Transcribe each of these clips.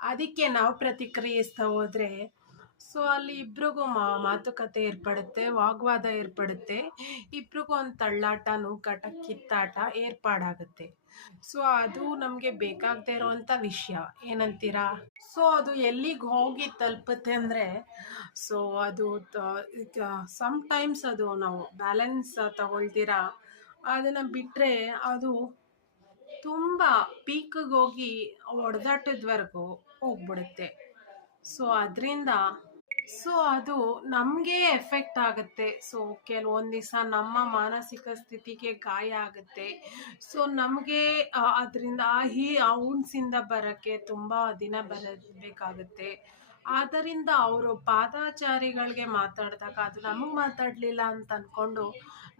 ಅದಕ್ಕೆ ನಾವು ಪ್ರತಿಕ್ರಿಯಿಸ್ತಾ ಹೋದ್ರೆ ಸೊ ಅಲ್ಲಿ ಇಬ್ರಿಗೂ ಮಾತುಕತೆ ಏರ್ಪಡುತ್ತೆ, ವಾಗ್ವಾದ ಏರ್ಪಡುತ್ತೆ, ಇಬ್ರಿಗೂ ಒಂದು ತಳ್ಳಾಟ, ನೂಕಾಟ, ಕಿತ್ತಾಟ ಏರ್ಪಾಡಾಗುತ್ತೆ. ಸೊ ಅದು ನಮಗೆ ಬೇಕಾಗದೇ ಇರೋವಂಥ ವಿಷಯ. ಏನಂತೀರಾ? ಸೊ ಅದು ಎಲ್ಲಿಗೆ ಹೋಗಿ ತಲುಪುತ್ತೆ ಅಂದರೆ, ಸೊ ಅದು ಈಗ ಸಮ್ಟೈಮ್ಸ್ ಅದು ನಾವು ಬ್ಯಾಲೆನ್ಸ್ ತಗೊಳ್ತೀರಾ ಅದನ್ನು ಬಿಟ್ಟರೆ ಅದು ತುಂಬ ಪೀಕಿಗೆ ಹೋಗಿ ಹೊಡೆದಾಟದವರೆಗೂ ಹೋಗ್ಬಿಡುತ್ತೆ. ಸೊ ಅದರಿಂದ ಸೊ ಅದು ನಮಗೆ ಎಫೆಕ್ಟ್ ಆಗುತ್ತೆ. ಸೊ ಕೆಲವೊಂದು ದಿವಸ ನಮ್ಮ ಮಾನಸಿಕ ಸ್ಥಿತಿಗೆ ಗಾಯ ಆಗುತ್ತೆ. ಸೊ ನಮಗೆ ಅದರಿಂದ ಆ ಹುಣ್ಸಿಂದ ಬರೋಕ್ಕೆ ತುಂಬ ದಿನ ಬರಬೇಕಾಗುತ್ತೆ. ಆದ್ದರಿಂದ ಅವರು ಪಾದಾಚಾರಿಗಳಿಗೆ ಮಾತಾಡಿದಾಗ ಅದು ನಮಗೆ ಮಾತಾಡಲಿಲ್ಲ ಅಂತ ಅಂದ್ಕೊಂಡು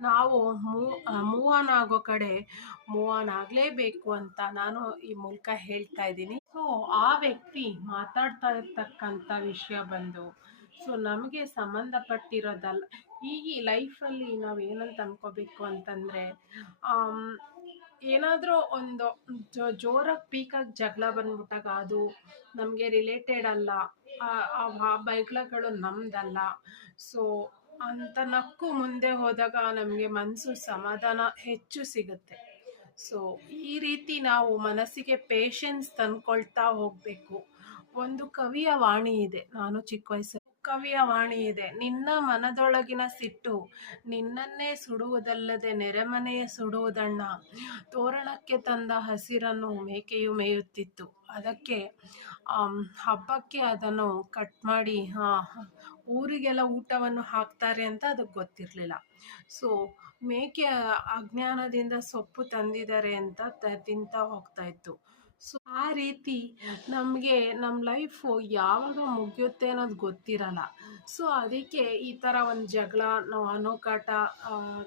ನಾವು ಮೂವ್ ಆನ್ ಆಗೋ ಕಡೆ ಮೂವ್ ಆನ್ ಆಗಲೇಬೇಕು ಅಂತ ನಾನು ಈ ಮೂಲಕ ಹೇಳ್ತಾ ಇದ್ದೀನಿ. ಸೊ ಆ ವ್ಯಕ್ತಿ ಮಾತಾಡ್ತಾ ಇರ್ತಕ್ಕಂಥ ವಿಷಯ ಬಂದು ಸೊ ನಮಗೆ ಸಂಬಂಧಪಟ್ಟಿರೋದಲ್ಲ. ಈ ಲೈಫಲ್ಲಿ ನಾವು ಏನಂತ ಅನ್ಕೋಬೇಕು ಅಂತಂದರೆ, ಏನಾದರೂ ಒಂದು ಜೋರಾಗಿ ಪೀಕಾಗಿ ಜಗಳ ಬಂದ್ಬಿಟ್ಟಾಗ ಅದು ನಮಗೆ ರಿಲೇಟೆಡ್ ಅಲ್ಲ, ಆ ಬೈಗಳಗಳು ನಮ್ದಲ್ಲ. ಸೊ ಅಂತ ನಕ್ಕು ಮುಂದೆ ಹೋದಾಗ ನಮಗೆ ಮನಸ್ಸು ಸಮಾಧಾನ ಹೆಚ್ಚು ಸಿಗುತ್ತೆ. ಸೊ ಈ ರೀತಿ ನಾವು ಮನಸ್ಸಿಗೆ ಪೇಷನ್ಸ್ ತಂದ್ಕೊಳ್ತಾ ಹೋಗಬೇಕು. ಒಂದು ಕವಿಯ ವಾಣಿ ಇದೆ, ನಾನು ಚಿಕ್ಕ ವಯಸ್ಸಲ್ಲಿ ಕವಿಯ ವಾಣಿ ಇದೆ. ನಿನ್ನ ಮನದೊಳಗಿನ ಸಿಟ್ಟು ನಿನ್ನನ್ನೇ ಸುಡುವುದಲ್ಲದೆ ನೆರೆಮನೆಯ ಸುಡುವುದಣ್ಣ. ತೋರಣಕ್ಕೆ ತಂದ ಹಸಿರನ್ನು ಮೇಕೆಯು ಮೇಯುತ್ತಿತ್ತು. ಅದಕ್ಕೆ ಹಬ್ಬಕ್ಕೆ ಅದನ್ನು ಕಟ್ ಮಾಡಿ ಊರಿಗೆಲ್ಲ ಊಟವನ್ನು ಹಾಕ್ತಾರೆ ಅಂತ ಅದಕ್ಕೆ ಗೊತ್ತಿರಲಿಲ್ಲ. ಸೊ ಮೇಕೆ ಅಜ್ಞಾನದಿಂದ ಸೊಪ್ಪು ತಂದಿದ್ದಾರೆ ಅಂತ ತಿಂತಾ ಹೋಗ್ತಾ ಇತ್ತು. ಸೊ ಆ ರೀತಿ ನಮಗೆ ನಮ್ಮ ಲೈಫು ಯಾವಾಗ ಮುಗಿಯುತ್ತೆ ಅನ್ನೋದು ಗೊತ್ತಿರಲ್ಲ. ಸೊ ಅದಕ್ಕೆ ಈ ಥರ ಒಂದು ಜಗಳ, ಅನೋಕಾಟ,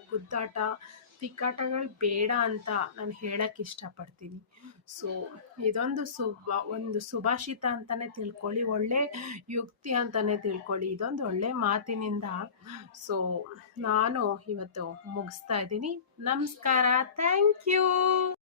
ಗುದ್ದಾಟ, ತಿಕ್ಕಾಟಗಳು ಬೇಡ ಅಂತ ನಾನು ಹೇಳಕ್ಕೆ ಇಷ್ಟಪಡ್ತೀನಿ. ಸೊ ಇದೊಂದು ಒಂದು ಸುಭಾಷಿತ ಅಂತಲೇ ತಿಳ್ಕೊಳ್ಳಿ, ಒಳ್ಳೆ ಯುಕ್ತಿ ಅಂತಲೇ ತಿಳ್ಕೊಳ್ಳಿ. ಇದೊಂದು ಒಳ್ಳೆ ಮಾತಿನಿಂದ ಸೊ ನಾನು ಇವತ್ತು ಮುಗಿಸ್ತಾ ಇದ್ದೀನಿ. ನಮಸ್ಕಾರ. Thank you.